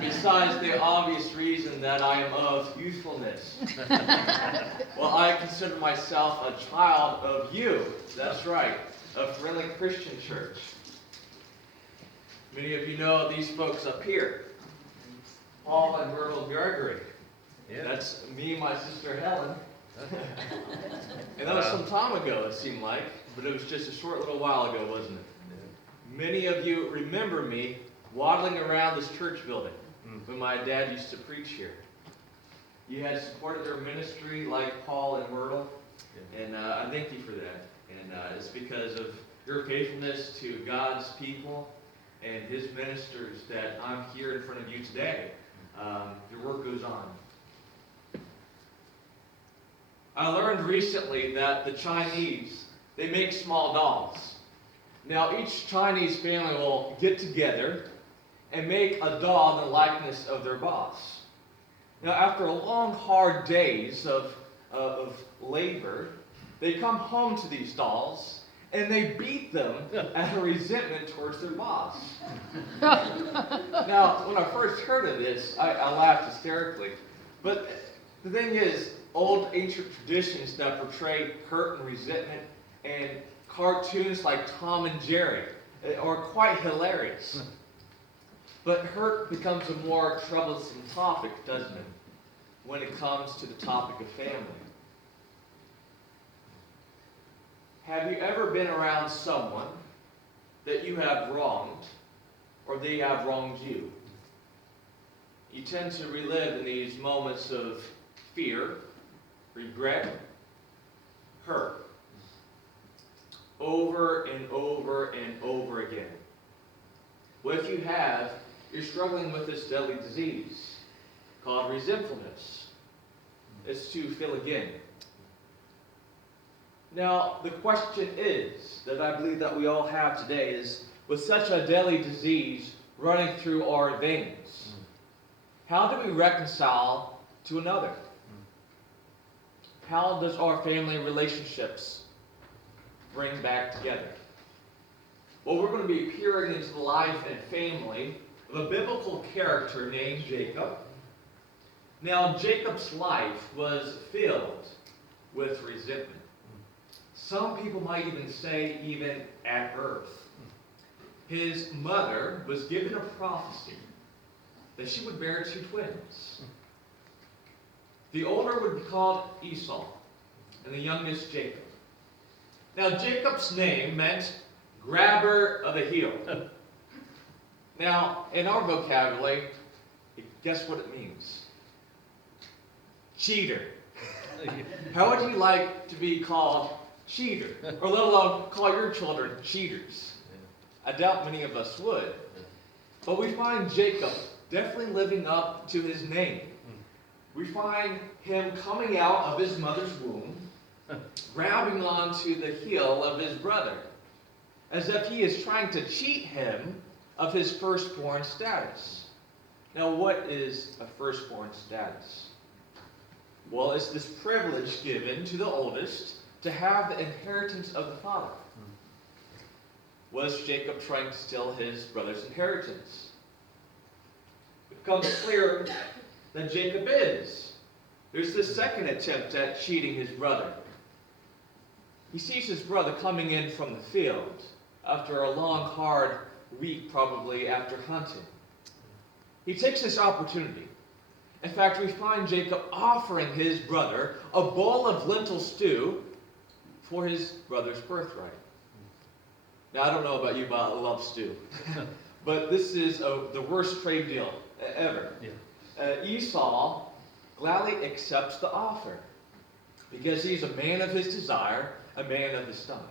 Besides the obvious reason that I am of youthfulness. Well, I consider myself a child of you. That's right, a friendly Christian church. Many of you know these folks up here. Paul and Myrtle Gregory. Yeah. That's me and my sister Helen. And that was some time ago, it seemed like, but it was just a short little while ago, wasn't it? Many of you remember me waddling around this church building when my dad used to preach here. You had supported their ministry like Paul and Myrtle, and I thank you for that. And it's because of your faithfulness to God's people and His ministers that I'm here in front of you today. Your work goes on. I learned recently that the Chinese, they make small dolls. Now each Chinese family will get together and make a doll in the likeness of their boss. Now after long hard days of labor, they come home to these dolls and they beat them out of resentment towards their boss. Now when I first heard of this, I laughed hysterically. But the thing is, old ancient traditions that portray hurt and resentment and cartoons like Tom and Jerry are quite hilarious. But hurt becomes a more troublesome topic, doesn't it, when it comes to the topic of family. Have you ever been around someone that you have wronged or they have wronged you? You tend to relive in these moments of fear, regret, hurt, over and over and over again. Well, if you have, you're struggling with this deadly disease called resentfulness. It's to feel again. Now, the question is, that I believe that we all have today is, with such a deadly disease running through our veins, how do we reconcile to another? How does our family relationships bring back together? Well, we're going to be peering into the life and family of a biblical character named Jacob. Now, Jacob's life was filled with resentment. Some people might even say even at birth. His mother was given a prophecy that she would bear two twins. The older would be called Esau, and the youngest Jacob. Now, Jacob's name meant grabber of the heel. Now, in our vocabulary, guess what it means? Cheater. How would you like to be called cheater? Or let alone call your children cheaters? I doubt many of us would. But we find Jacob definitely living up to his name. We find him coming out of his mother's womb, grabbing onto the heel of his brother, as if he is trying to cheat him of his firstborn status. Now, what is a firstborn status? Well, it's this privilege given to the oldest to have the inheritance of the father. Was Jacob trying to steal his brother's inheritance? It becomes clear that Jacob is. There's this second attempt at cheating his brother. He sees his brother coming in from the field after a long, hard week, probably after hunting. He takes this opportunity. In fact, we find Jacob offering his brother a bowl of lentil stew for his brother's birthright. Now, I don't know about you, but I love stew. But this is the worst trade deal ever. Esau gladly accepts the offer because he's a man of his desire, a man of his stomach.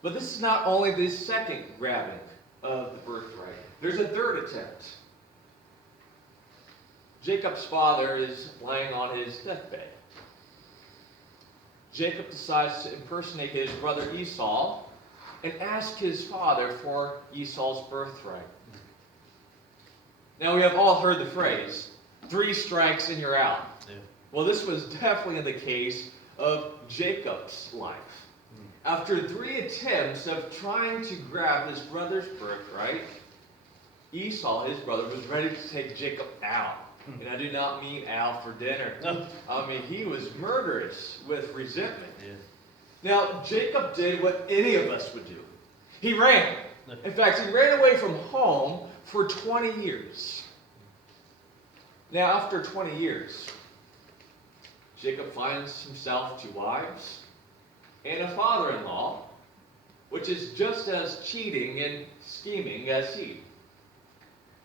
But this is not only the second grabbing of the birthright. There's a third attempt. Jacob's father is lying on his deathbed. Jacob decides to impersonate his brother Esau and ask his father for Esau's birthright. Now, we have all heard the phrase, 3 strikes and you're out. Well, this was definitely the case of Jacob's life. After 3 attempts of trying to grab his brother's birthright, Esau, his brother, was ready to take Jacob out. And I do not mean out for dinner. I mean, he was murderous with resentment. Yeah. Now, Jacob did what any of us would do. He ran. In fact, he ran away from home for 20 years. Now, after 20 years, Jacob finds himself 2 wives and a father-in-law, which is just as cheating and scheming as he.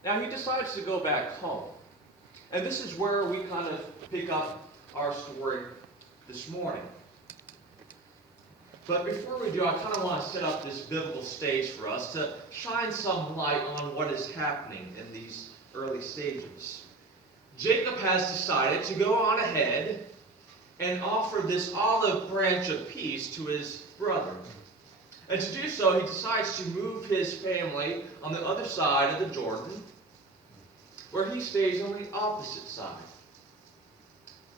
Now, he decides to go back home. And this is where we kind of pick up our story this morning. But before we do, I kind of want to set up this biblical stage for us to shine some light on what is happening in these early stages. Jacob has decided to go on ahead and offer this olive branch of peace to his brother. And to do so, he decides to move his family on the other side of the Jordan, where he stays on the opposite side.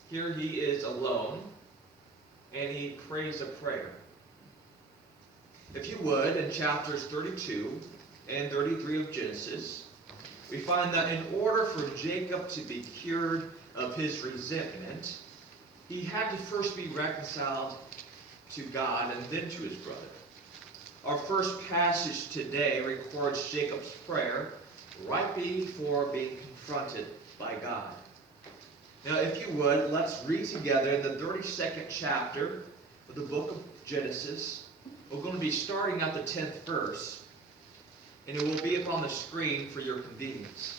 Here he is alone, and he prays a prayer. If you would, in chapters 32 and 33 of Genesis, we find that in order for Jacob to be cured of his resentment, he had to first be reconciled to God and then to his brother. Our first passage today records Jacob's prayer right before being confronted by God. Now, if you would, let's read together in the 32nd chapter of the book of Genesis. We're going to be starting at the 10th verse, and it will be up on the screen for your convenience.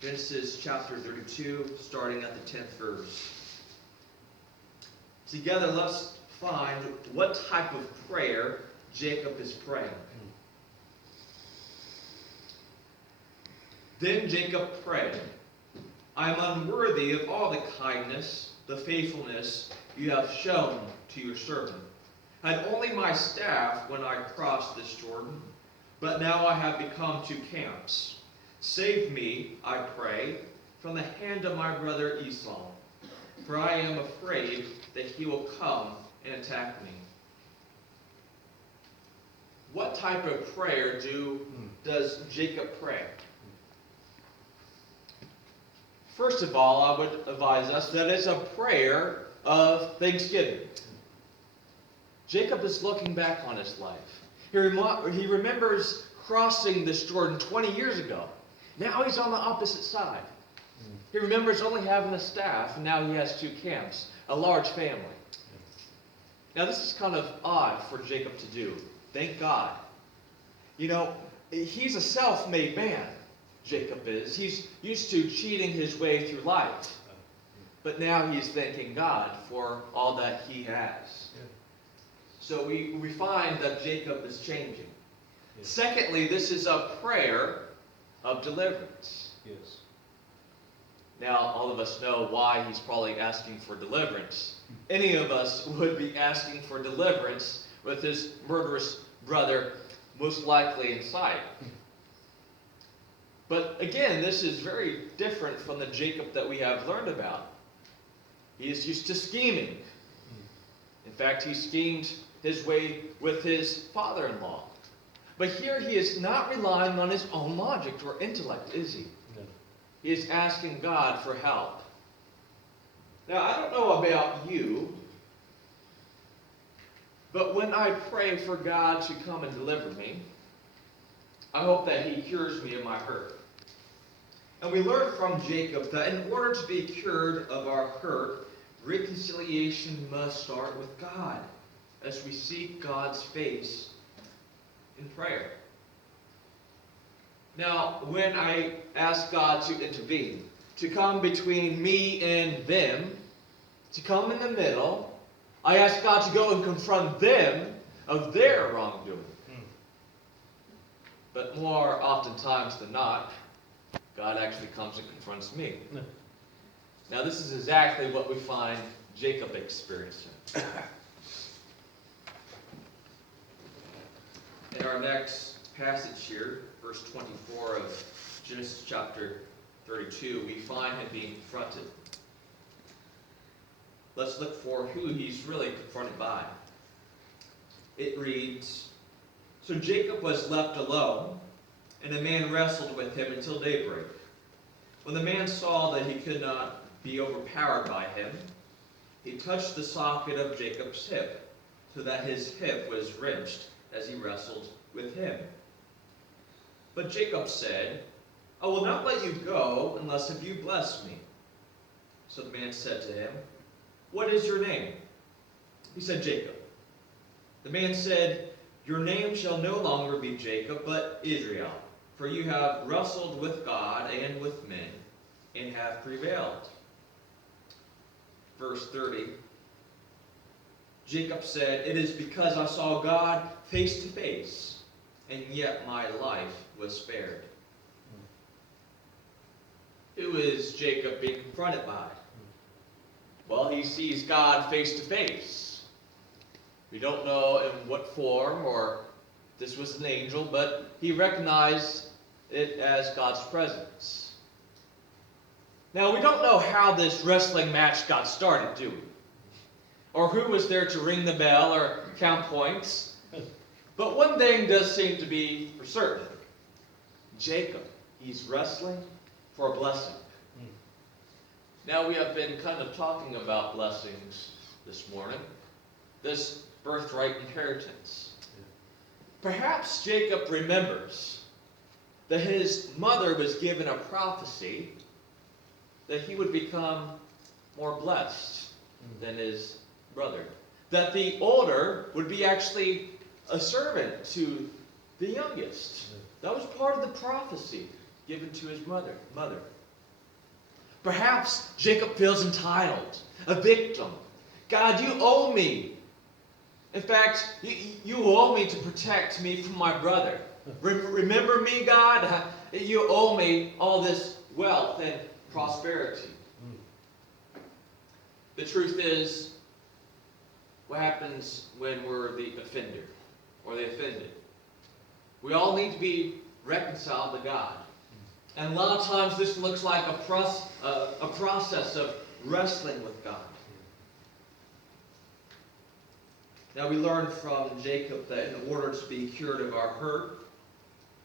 Genesis chapter 32, starting at the 10th verse. Together, let's find what type of prayer Jacob is praying. Then Jacob prayed, I am unworthy of all the kindness, the faithfulness you have shown to your servant. Had only my staff when I crossed this Jordan, but now I have become 2 camps. Save me, I pray, from the hand of my brother Esau, for I am afraid that he will come and attack me. What type of prayer does Jacob pray? First of all, I would advise us that it's a prayer of thanksgiving. Jacob is looking back on his life. He remembers crossing this Jordan 20 years ago. Now he's on the opposite side. He remembers only having a staff, and now he has 2 camps, a large family. Now this is kind of odd for Jacob to do. Thank God. You know, he's a self-made man, Jacob is. He's used to cheating his way through life. But now he's thanking God for all that he has. So we find that Jacob is changing. Secondly, this is a prayer of deliverance. Yes. Now, all of us know why he's probably asking for deliverance. Any of us would be asking for deliverance with his murderous brother most likely in sight. But again, this is very different from the Jacob that we have learned about. He is used to scheming. In fact, he schemed his way with his father-in-law. But here he is not relying on his own logic or intellect, is he? No. He is asking God for help. Now, I don't know about you, but when I pray for God to come and deliver me, I hope that he cures me of my hurt. And we learn from Jacob that in order to be cured of our hurt, reconciliation must start with God as we seek God's face in prayer. Now, when I ask God to intervene, to come between me and them, to come in the middle, I ask God to go and confront them of their wrongdoing. But more oftentimes than not, God actually comes and confronts me. Now, this is exactly what we find Jacob experiencing. In our next passage here, verse 24 of Genesis chapter 32, we find him being confronted. Let's look for who he's really confronted by. It reads, So Jacob was left alone, and the man wrestled with him until daybreak. When the man saw that he could not be overpowered by him, he touched the socket of Jacob's hip, so that his hip was wrenched as he wrestled with him. But Jacob said, I will not let you go unless if you bless me. So the man said to him, What is your name? He said, Jacob. The man said, Your name shall no longer be Jacob, but Israel, for you have wrestled with God and with men, and have prevailed. Verse 30. Jacob said, It is because I saw God face to face, and yet my life was spared. Who is Jacob being confronted by? Well, he sees God face to face. We don't know in what form or if this was an angel, but he recognized it as God's presence. Now, we don't know how this wrestling match got started, do we? Or who was there to ring the bell or count points. But one thing does seem to be for certain. Jacob, he's wrestling for a blessing. Now, we have been kind of talking about blessings this morning. This birthright inheritance. Perhaps Jacob remembers that his mother was given a prophecy that he would become more blessed than his brother. That the older would be actually a servant to the youngest. That was part of the prophecy given to his mother. Perhaps Jacob feels entitled, a victim. God, you owe me. In fact, you owe me to protect me from my brother. Remember me, God? You owe me all this wealth and prosperity. The truth is, what happens when we're the offender or the offended? We all need to be reconciled to God. And a lot of times this looks like a process of wrestling with God. Now we learn from Jacob that in order to be cured of our hurt,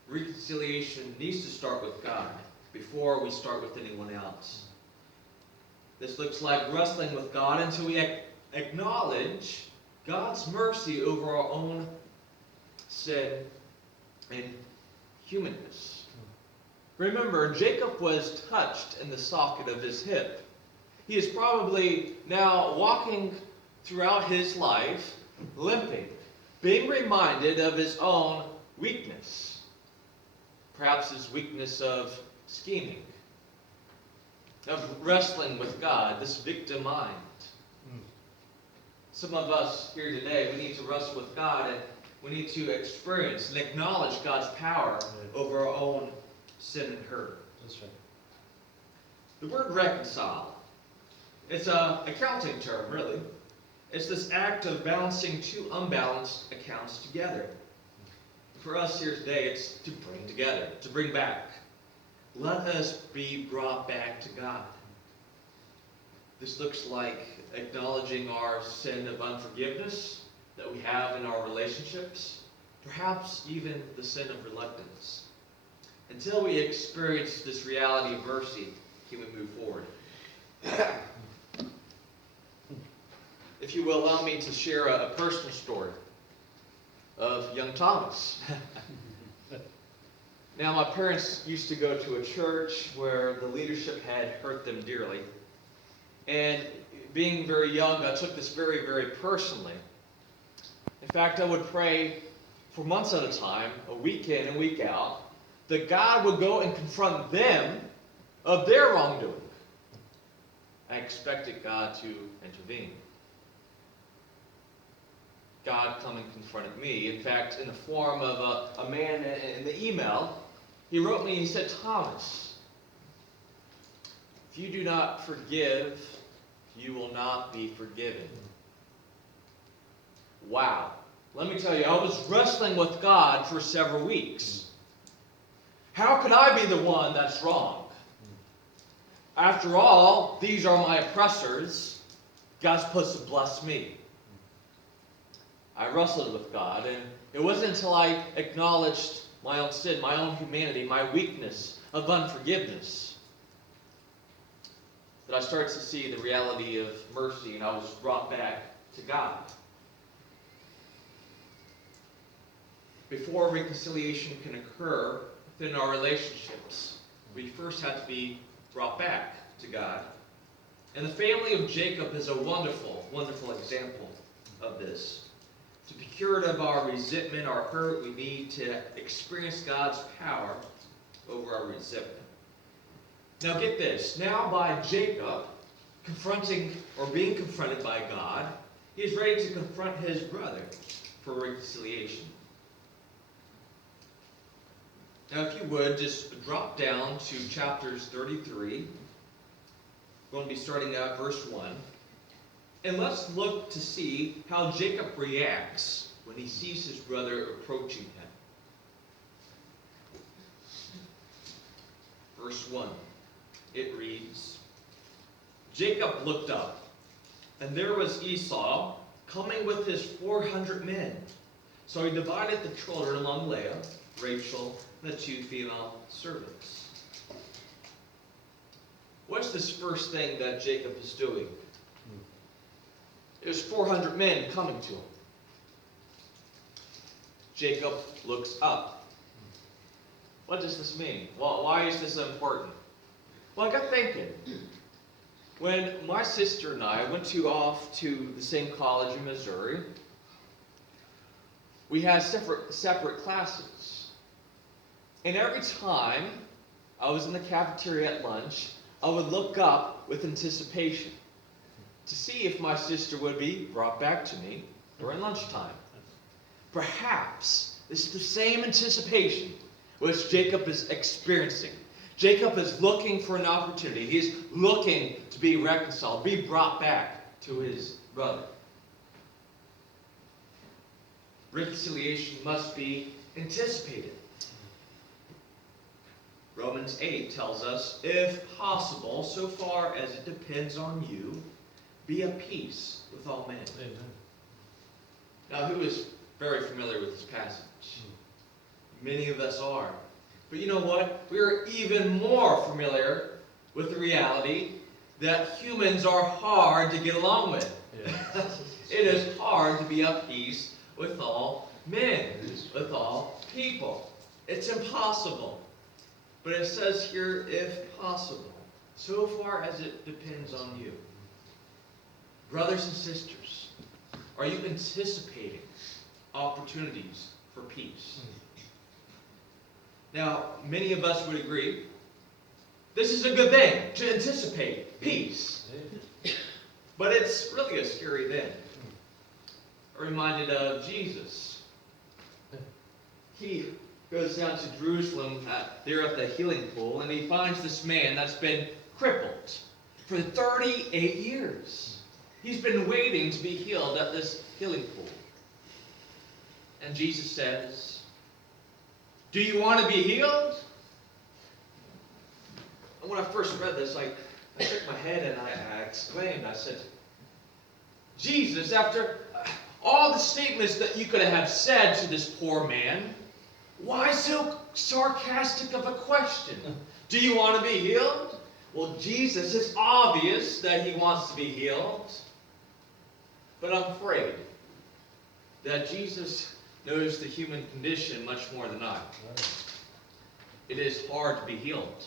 reconciliation needs to start with God before we start with anyone else. This looks like wrestling with God until we acknowledge God's mercy over our own sin and humanness. Remember, Jacob was touched in the socket of his hip. He is probably now walking throughout his life, limping, being reminded of his own weakness. Perhaps his weakness of scheming, of wrestling with God, this victim mind. Some of us here today, we need to wrestle with God, and we need to experience and acknowledge God's power over our own sin and hurt. That's right. The word reconcile, it's an accounting term, really. It's this act of balancing two unbalanced accounts together. For us here today, it's to bring together, to bring back. Let us be brought back to God. This looks like acknowledging our sin of unforgiveness that we have in our relationships, perhaps even the sin of reluctance. Until we experience this reality of mercy, can we move forward? If you will allow me to share a personal story of young Thomas. Now, my parents used to go to a church where the leadership had hurt them dearly. And being very young, I took this very, very personally. In fact, I would pray for months at a time, a week in and week out, that God would go and confront them of their wrongdoing. I expected God to intervene. God come and confronted me. In fact, in the form of a man in the email, he wrote me and he said, Thomas, if you do not forgive, you will not be forgiven. Wow. Let me tell you, I was wrestling with God for several weeks. How could I be the one that's wrong? After all, these are my oppressors. God's supposed to bless me. I wrestled with God, and It wasn't until I acknowledged my own sin, my own humanity, my weakness of unforgiveness, that I started to see the reality of mercy, and I was brought back to God. Before reconciliation can occur within our relationships, we first have to be brought back to God. And the family of Jacob is a wonderful, wonderful example of this. To be cured of our resentment, our hurt, we need to experience God's power over our resentment. Now get this. Now by Jacob confronting or being confronted by God, he is ready to confront his brother for reconciliation. Now if you would, just drop down to chapters 33. We're going to be starting at verse 1. And let's look to see how Jacob reacts when he sees his brother approaching him. Verse 1. It reads, Jacob looked up, and there was Esau coming with his 400 men. So he divided the children among Leah, Rachel, and the 2 female servants. What's this first thing that Jacob is doing? There's 400 men coming to him. Jacob looks up. What does this mean? Well, why is this important? Well, I got thinking. When my sister and I went off to the same college in Missouri, we had separate classes. And every time I was in the cafeteria at lunch, I would look up with anticipation to see if my sister would be brought back to me during lunchtime. Perhaps this is the same anticipation which Jacob is experiencing. Jacob is looking for an opportunity. He is looking to be reconciled, be brought back to his brother. Reconciliation must be anticipated. Romans 8 tells us, if possible, so far as it depends on you, be at peace with all men. Amen. Now, who is very familiar with this passage? Many of us are. But you know what? We are even more familiar with the reality that humans are hard to get along with. Yeah. It is hard to be at peace with all men, with all people. It's impossible. But it says here, if possible, so far as it depends on you. Brothers and sisters, are you anticipating opportunities for peace? Now, many of us would agree, this is a good thing, to anticipate peace. But it's really a scary thing. I'm reminded of Jesus. He goes down to Jerusalem there at the healing pool, and he finds this man that's been crippled for 38 years. He's been waiting to be healed at this healing pool. And Jesus says, do you want to be healed? And when I first read this, I shook my head and I exclaimed, I said, Jesus, after all the statements that you could have said to this poor man, why so sarcastic of a question? Do you want to be healed? Well, Jesus, it's obvious that he wants to be healed. But I'm afraid that Jesus knows the human condition much more than I. It is hard to be healed.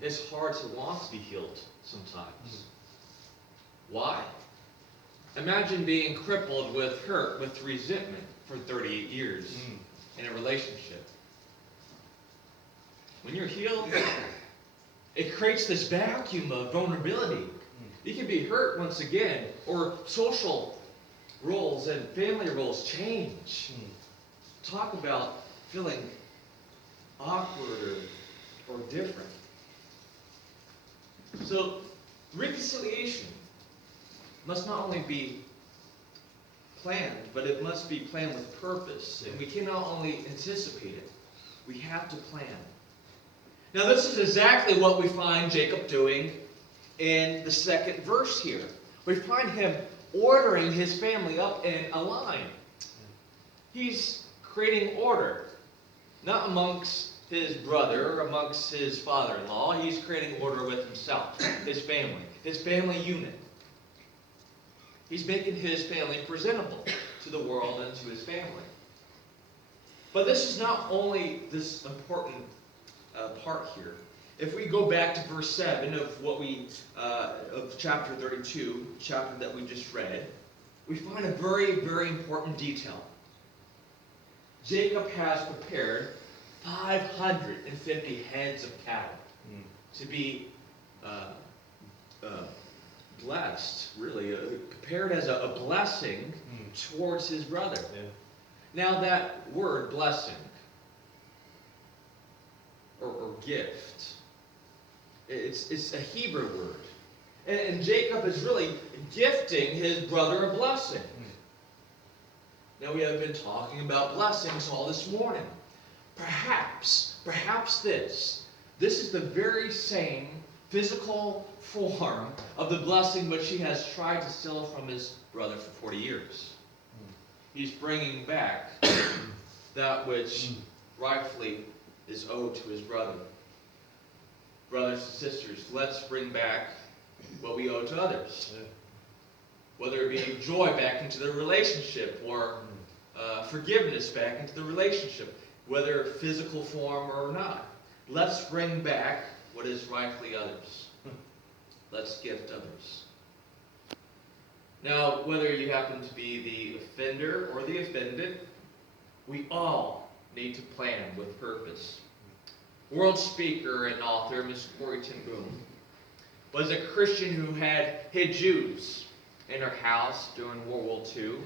It's hard to want to be healed sometimes. Why? Imagine being crippled with hurt, with resentment for 38 years in a relationship. When you're healed, it creates this vacuum of vulnerability. You can be hurt once again, or social roles and family roles change. Talk about feeling awkward or different. So, reconciliation must not only be planned, but it must be planned with purpose. And we cannot only anticipate it, we have to plan. Now, this is exactly what we find Jacob doing in the second verse here. We find him ordering his family up in a line. He's creating order, not amongst his brother or amongst his father-in-law. He's creating order with himself, his family unit. He's making his family presentable to the world and to his family. But this is not only this important part here. If we go back to verse 7 of chapter 32, chapter that we just read, we find a very, very important detail. Jacob has prepared 550 heads of cattle to be blessed, really, prepared as a blessing towards his brother. Yeah. Now that word, blessing, or gift, it's a Hebrew word. And Jacob is really gifting his brother a blessing. Now we have been talking about blessings all this morning. Perhaps this is the very same physical form of the blessing which he has tried to steal from his brother for 40 years. He's bringing back that which rightfully is owed to his brother. Brothers and sisters, let's bring back what we owe to others. Yeah. Whether it be joy back into the relationship, or forgiveness back into the relationship, whether physical form or not. Let's bring back what is rightfully others. Let's gift others. Now, whether you happen to be the offender or the offended, we all need to plan with purpose. World speaker and author Miss Corrie ten Boom was a Christian who had hid Jews in her house during World War II.